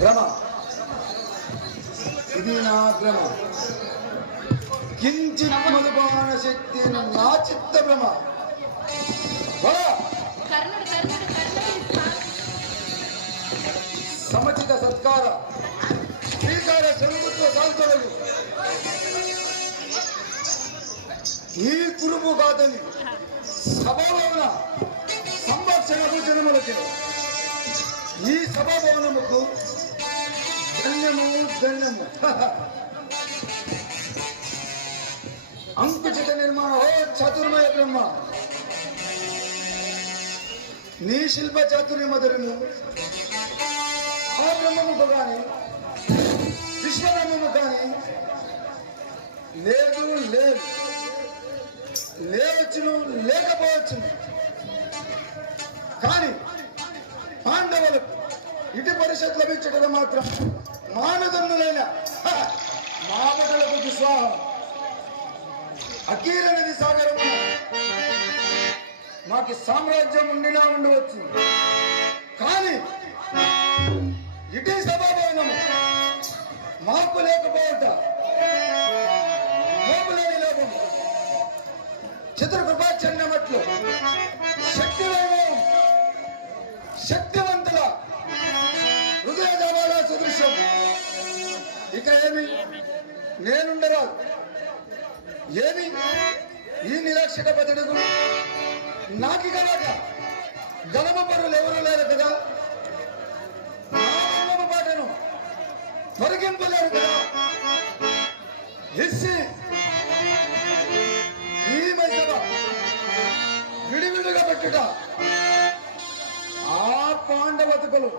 భ్రమ, ఇది నా భ్రమ. కించిత్ మధుపాన శక్తి నా చిత్త భ్రమ. సముచిత సత్కార శ్రీకార ప్రభుత్వ సాల్తోడు ఈ కురుపు కాదని సభాభవన సంభాషణ భోజనములకి ఈ సభాభవనముకు ధన్యము ధన్యము. అంకుచిత నిర్మాణ ఓ చతుర్మయ బ్రహ్మ, నీ శిల్ప చాతుర్య మధురము ఆ బ్రహ్మముకు కానీ విశ్వబ్రహ్మము కానీ లేదు లేదు, లేవచ్చును లేకపోవచ్చును. కానీ పాండవులకు ఇటు పరిషత్ లభించడం మాత్రం మానదన్నులైన మామటలకు విశ్వాహం అకీల నది సాగరము మాకు సామ్రాజ్యం ఉండినా ఉండవచ్చు. కానీ ఇటీ సభాభవనము మాకు లేకపోవట మోపులేని లోపము చతుర్కృపాచరణమట్లు శక్తి వైభవం శక్తివంతుల హృదయ జవాల సదృశ్యం. ఇక ఏమి నేనుండరాదు. ఏమి ఈ నిరక్షక బతుడుగు నాకి కనుక గలమ పరులు ఎవరు లేరు కదా, నా పాటను తొలగింపలేరు కదా. ఇస్సి ఈ మైసభ విడివిడిగా పెట్టుట ఆ పాండవతుకలు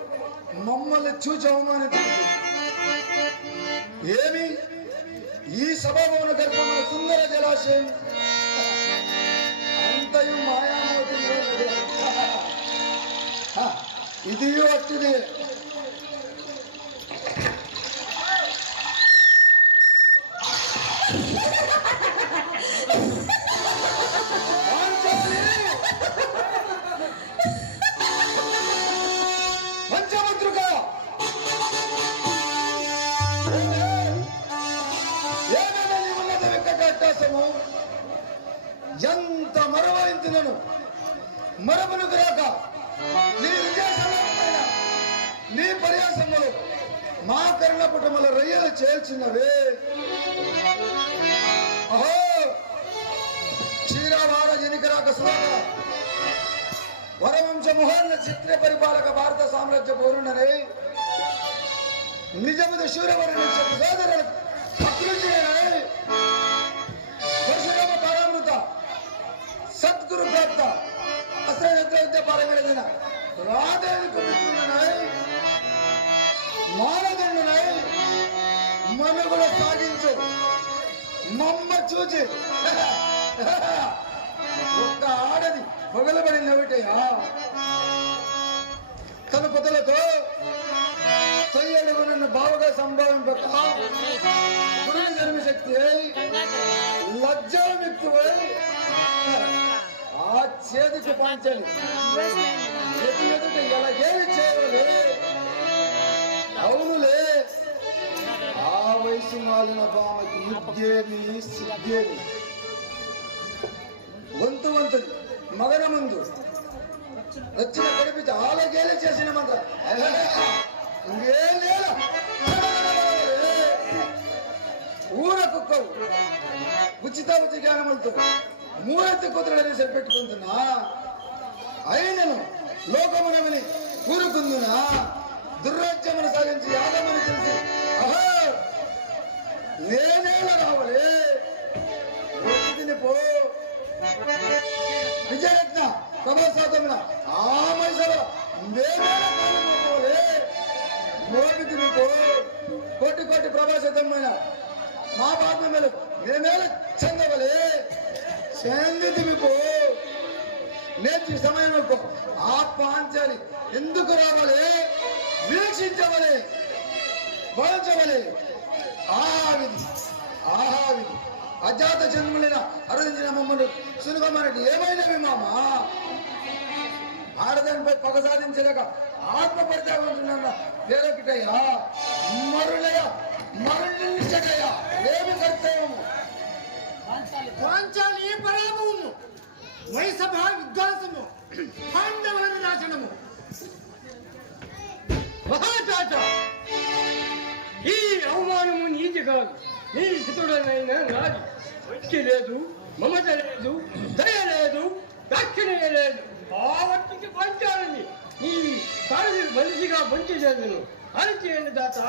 మమ్మల్ని చూచి అవమానించు. ఏమి ఈ సభాభవన గర్భమున సుందర జలాశయం అంతయు మాయామవుతుంది. ఇది అట్టుదే. ఎంత మరవైంతులను మరపునకు రాక నీ విజయసమైన నీ పర్యాసములు మా కరుణ పుటముల రొయ్యలు చేల్చినవే. అహో క్షీరావార జనికరాక స్వాగ వరవంశ ముహర్ణ చిత్ర పరిపాలక భారత సామ్రాజ్య పౌరుణనే నిజముద శూరవరుని సోదరులకు హక్కులు చేయననే పరశురామ పరామృత సద్గురు ప్రాప్త అస్త్ర పాలగడదన రాధేనికి మిత్రుడనై మానదండునై మనుగుల సాగించు మమ్మ చూచి ఒక్క ఆడది పొగలబడి నవ్విటయా తన పొదలతో తొయ్యడుగు నన్ను బావుగా సంభావింపక గురుని జన్మశక్తి లజ్జామిత్తువై ఆ చేతికి పాంచాలి ఎదుట ఎలాగేమి చేయలే. అవునులే, ఆ వయసు మాలిన బామకి యుద్ధేమి సిద్ధేమి వంతు వంతుది మగన ముందు వచ్చిన గడిపించి ఆలగేలే చేసిన మంత్ర ఊర కుక్కవు ఉచిత జ్ఞానములతో మూడెత్తి కుదరడని సరిపెట్టుకుంటున్నా. అయినను లోకమునమని కూరుకుందునా దుర్రాజ్యమును సాగించి యాదమని తెలిసి అహో నేనేల రావలే తిని పో విజయరత్న ప్రభాసాతమున ఆ మైసలో నేనేల కాలే మోగి తిని పో కోటి కోటి ప్రభాసితమైన మా పాపములు నేనేల చెందవలే చెందితిమిపో నేర్చి సమయం ఆ పాంచాలి ఎందుకు రావాలి వీక్షించవలే భవించవలే. ఆహావిధి ఆహావిధి అజాత జన్ములైన అరుదించిన మమ్మల్ని సునుగమ్మని ఏమైనవి మామా ఆడదానిపై పగ సాధించలేక ఆత్మపరిత్యాగం పేరొకటయ్యా మరులయ్యా మరులించటయ్యా ఏమి కర్తవ్యము పాంచాలి పరాభవము వైసభ విధ్వంసము పాండవుల నాశనము. మహాచాచ ఈ అవమానము నీతి కాదు, నీ హితుడనైనా నాది. వచ్చి లేదు, మమత లేదు, దయ లేదు, దాక్షిణ్య లేదు. ఆ వట్టికి పంచాలని నీ కాళ్ళు మనిషిగా పంచి చేదును. అరిచేయండి దాత,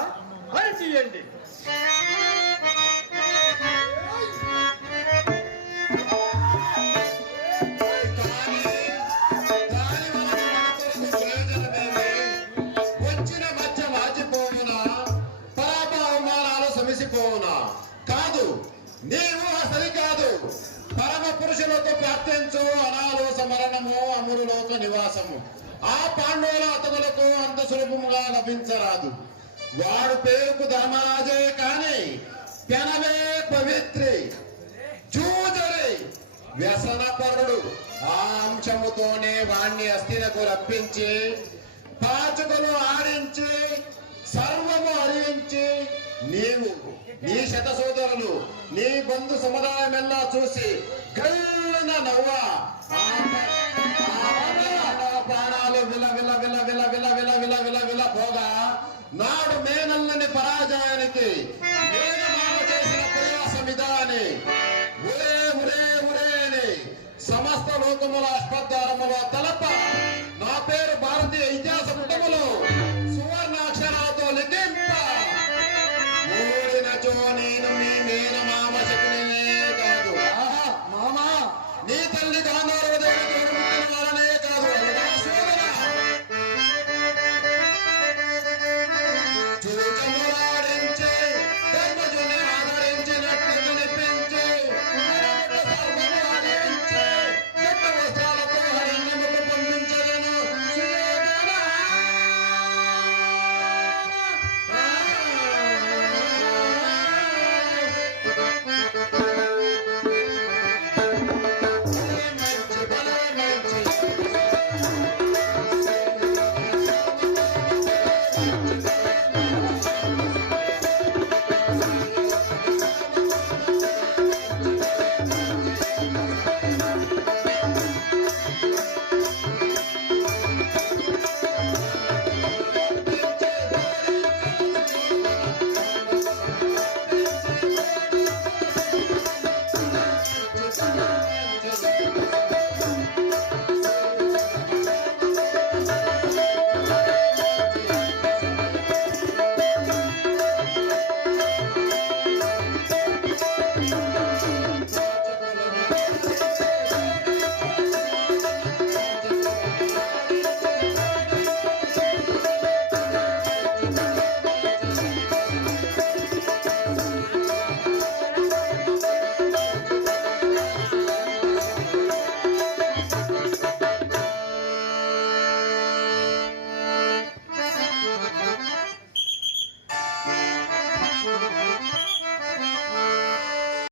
అరిచేయండి. కాదు, నీవు సరికాదు. పరమ పురుషులతో ప్రాప్తించు అనాలోక మరణము, అమరులోక నివాసము. ఆ పాండవుల అతనులకు అంత సులభముగా లభించరాదు. వాడు పేరుకు ధర్మరాజే కాని పెనవే పవిత్రి చూజరి వ్యసనపరుడు. ఆ అంశముతోనే వాణ్ణి అస్థిరకు రప్పించి పాచకులు ఆడించి సర్వము హరించి నీవు నీ శత సోదరులు నీ బంధు సముదాయమెల్లా చూసి గల్లున నవ్వ